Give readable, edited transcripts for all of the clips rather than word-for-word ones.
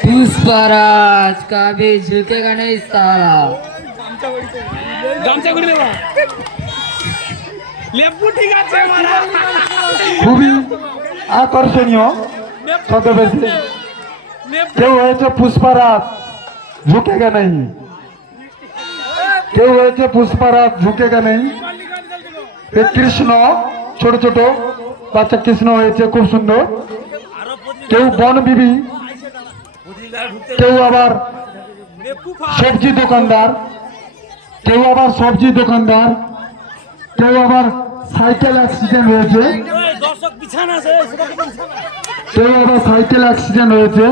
पुष्पराज कभी झुकेगा नहीं साला। খুবই আকর্ষণীয় ছদ্মবেশে কেউ হয়েছে পুষ্পরাজ ঝুঁকেগা নেই, কেউ হয়েছে পুষ্পরাজ ঝুঁকেগা নেই। কৃষ্ণ ছোট ছোট বাচ্চা কৃষ্ণ হয়েছে খুব সুন্দর। কেউ বন বিবি, কেউ আবার সবজি দোকানদার, কেউ আবার সবজি দোকানদার, কেউ আবার সাইকেল অ্যাক্সিডেন্ট হয়েছে, কেউ আবার সাইকেল অ্যাক্সিডেন্ট হয়েছে।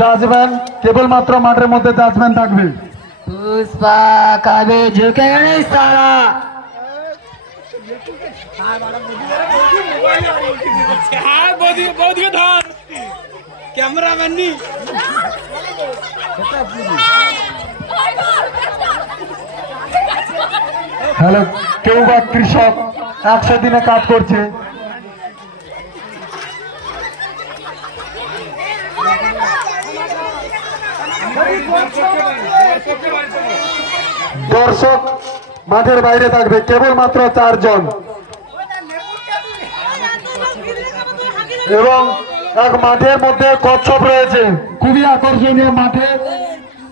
জাজম্যান কেবলমাত্র মাঠের মধ্যে জাজম্যান থাকবে। पुष्पा कभी झुकेगा नहीं साला। कैमरा मैन হ্যালো, কেউ বা কৃষক 100 দিনে কাজ করছে। দর্শক মাঠের বাইরে থাকবে কেবলমাত্র 4 জন এবং এক মাঠের মধ্যে কচ্ছপ রয়েছে, খুবই আকর্ষণীয়। মাঠে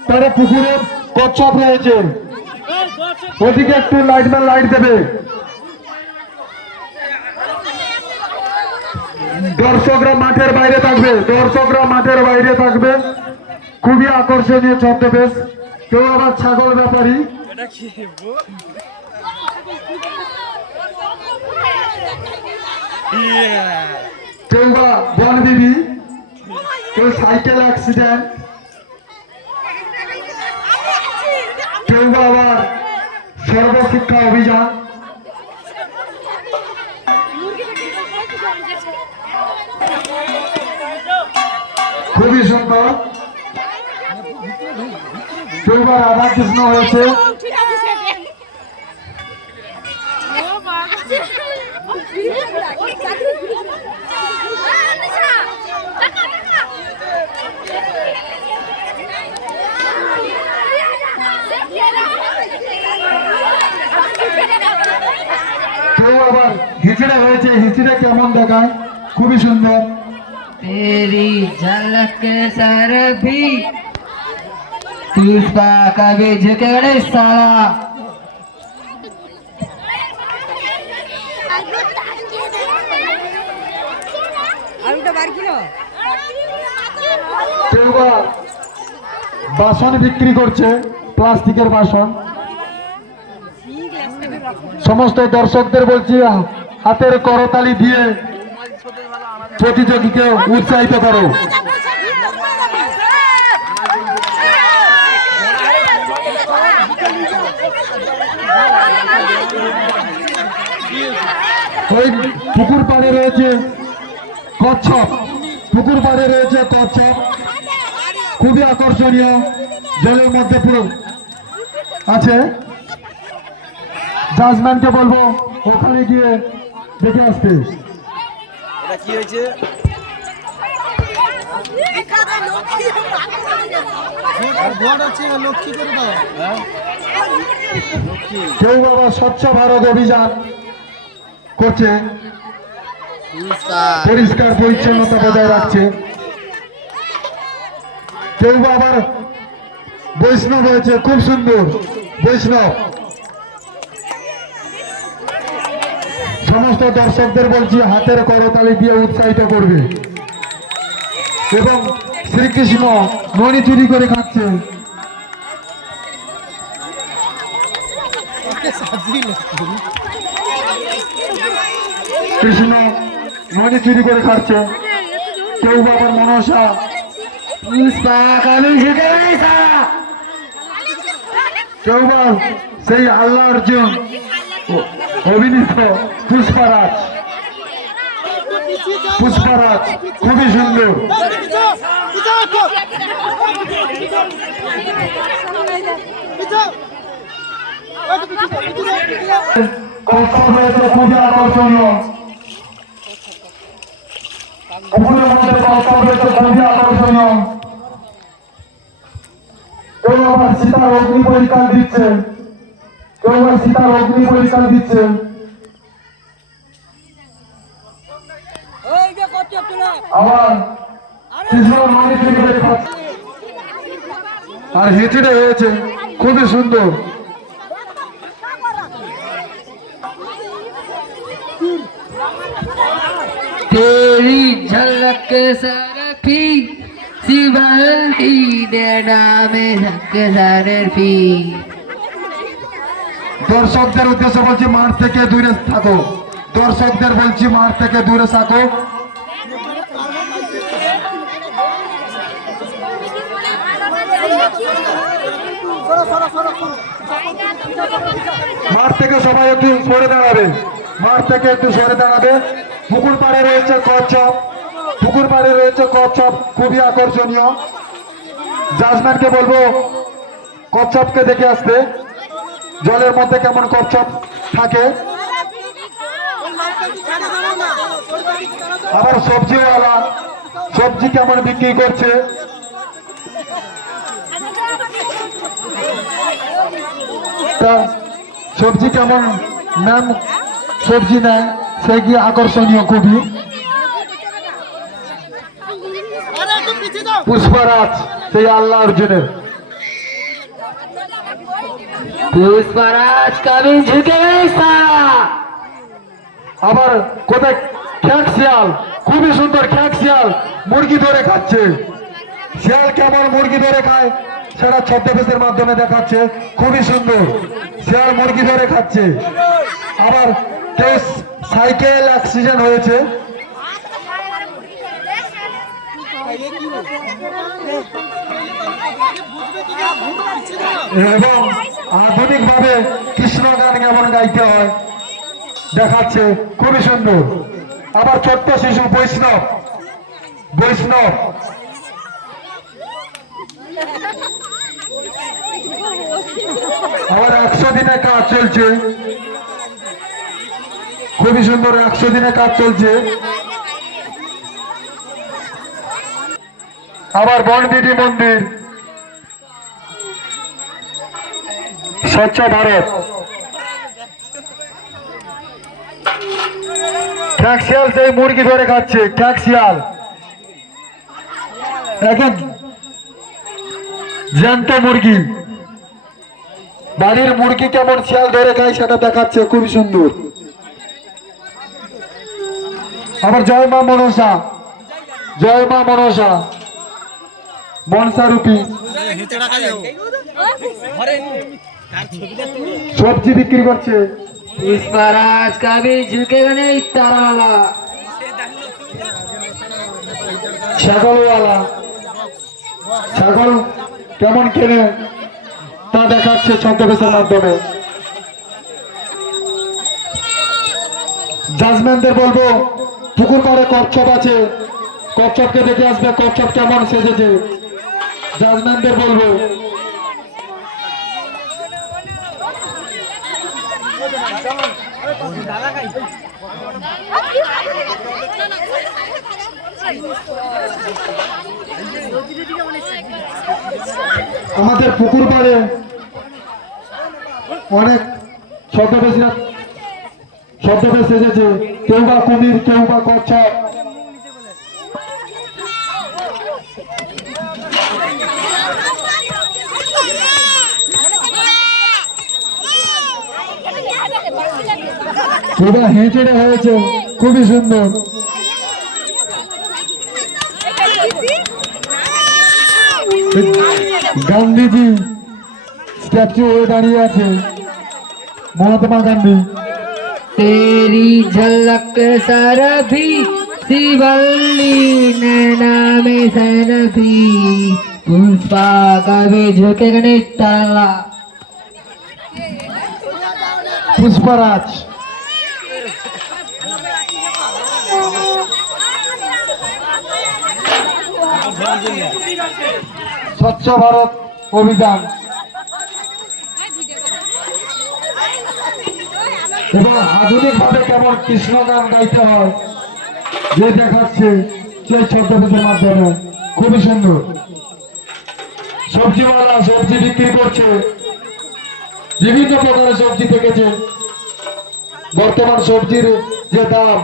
পরে পুকুরে কচ্ছপ রয়েছে, ওদিকে একটু লাইটম্যান লাইট দেবে। দর্শকরা মাঠের বাইরে থাকবে, দর্শকরা মাঠের বাইরে থাকবে। খুবই আকর্ষণীয় ছদ্মবেশ। কেউ আবার ছাগল ব্যাপারী, কেউ বা বন বিবি, কেউ সাইকেল অ্যাক্সিডেন্ট, কেউ বা আবার সর্বশিক্ষা অভিযান। খুবই সুন্দর। কেউ বা রাধাকৃষ্ণ হয়েছে, কেউ আবার হিচড়ে হয়েছে। হিচড়ে কেমন দেখায়? খুবই সুন্দর। तेरी झलक सर भी पुष्पा कभी झुकेगा नहीं साला। কেউ বা বাসন বিক্রি করছে, প্লাস্টিকের বাসন। সমস্ত দর্শকদের বলছি হাতের করতালি দিয়ে প্রতিযোগীকে উৎসাহিত করো। ওই পুকুর পাড়ে রয়েছে কচ্ছপ, পুকুর পাড়ে রয়েছে কচ্ছপ, খুবই আকর্ষণীয়। জলের মধ্যে পুরো আছে। জাজম্যানকে বলবো ওখানে গিয়ে দেখে আসতে। কি হয়েছে? কেউ বাবা স্বচ্ছ ভারত অভিযান করছে, পরিষ্কার পরিচ্ছন্নতা বজায় রাখছে। কেউ আবার বৈষ্ণব হয়েছে, খুব সুন্দর বৈষ্ণব। সমস্ত দর্শকদের বলছি হাতের করতালি দিয়ে উৎসাহিত করবে। এবং শ্রীকৃষ্ণ ননি চুরি করে খাচ্ছে। কৃষ্ণ ননি চুরি করে খাচ্ছে। কেউ আবার মনসা কেউ বা সেই আল্লাহ অর্জুন অভিনীত পুষ্পারাজ। পুষ্পারাজ খুবই সুন্দর। কচ্ছপ রয়েছে খুবই আকর্ষণীয়। পুকুরের মধ্যে কচ্ছপ রয়েছে খুবই আকর্ষণীয়। কেউ আবার সীতার অগ্নি পরীক্ষা দিচ্ছে, কেউ আবার সীতার অগ্নি পরীক্ষা দিচ্ছে। আবার কৃষ্ণ মানি আর হেঁটে হয়েছে খুবই সুন্দর। तेरी झलक सरफी शिवल्ली नैना में झलक सरफी। দর্শকদের উদ্দেশ্যে বলছি মাঠ থেকে দূরে থাকো। দর্শকদের বলছি মাঠ থেকে দূরে থাকো। মাঠ থেকে সবাই একটু সরে দাঁড়াবে, মাঠ থেকে একটু সরে দাঁড়াবে। পুকুর পাড়ে রয়েছে কচ্ছপ, পুকুর পাড়ে রয়েছে কচ্ছপ খুবই আকর্ষণীয়। জাজম্যানকে বলবো কচ্ছপকে দেখে আসতে, জলের মধ্যে কেমন কচ্ছপ থাকে। আবার সবজিওয়ালা সবজি কেমন বিক্রি করছে। তা সবজি কেমন ম্যাম সবজি নেয়, সে কি আকর্ষণীয় খুবই। পুষ্পারাজ সেই আল্লাহ অর্জুনের। पुष्पराज कभी झुकेगा नहीं साला। আবার কোথায় খ্যাক শিয়াল, খুবই সুন্দর খ্যাক শিয়াল মুরগি ধরে খাচ্ছে। শিয়াল কেমন মুরগি ধরে খায় সেটা ছদ্মবেশের মাধ্যমে দেখাচ্ছে, খুবই সুন্দর। শিয়াল মুরগি ধরে খাচ্ছে। আবার কেউ সাইকেল অ্যাক্সিডেন্ট হয়েছে, এবং আধুনিক ভাবে কৃষ্ণ গান কেমন গাইতে হয় দেখাচ্ছে, খুবই সুন্দর। আবার ছোট্ট শিশু বৈষ্ণব, বৈষ্ণব আবার 100 দিনে কাজ চলছে, খুবই সুন্দর। 100 দিনে কাজ চলছে। আবার বনবিবি মন্দির, স্বচ্ছ ভারত। খ্যাক শিয়াল সেই মুরগি ধরে খাচ্ছে, খ্যাক শিয়াল এখন জ্যান্ত মুরগি। বাড়ির মুরগি কেমন শিয়াল ধরে খায় সেটা দেখাচ্ছে, খুবই সুন্দর। আবার জয় মা মনসা, জয় মা মনসা মনসা রূপী সবজি বিক্রি করছে। पुष्पराज कभी झुकेगा नहीं ताराला। ছাগলওয়ালা ছাগল কেমন কেনে তা দেখাচ্ছে ছদ্মবেশের মাধ্যমে। জাজম্যানদের বলবো পুকুর পাড়ে কচ্ছপ আছে, কচ্ছপকে দেখে আসবে কচ্ছপ কেমন সেজেছে। জাজম্যানদের বলবো আমাদের পুকুর পাড়ে অনেক ছদ্মবেশীরা ছদ্মবেশ এসেছে, কেউ বা কুমির, কেউ বা কচ্ছপ। পুরো হেঁটে হয়েছে, খুবই সুন্দর। গান্ধীজি স্ট্যাচু হয়ে দাঁড়িয়ে আছে, মহাত্মা গান্ধী। तेरी झलक सरफी शिवल्ली नैना में सरफी। पुष्पा कभी झुकेगा नहीं ताला। পুষ্পরাজ। স্বচ্ছ ভারত অভিযান এবং আধুনিক ভাবে কেমন কৃষ্ণ গান গাইতে হয় যে দেখাচ্ছে সেই ছদ্মবেশের মাধ্যমে, খুবই সুন্দর। সবজিওয়ালা সবজি বিক্রি করছে, বিভিন্ন প্রকারের সবজি থেকেছে। বর্তমান সবজির যে দাম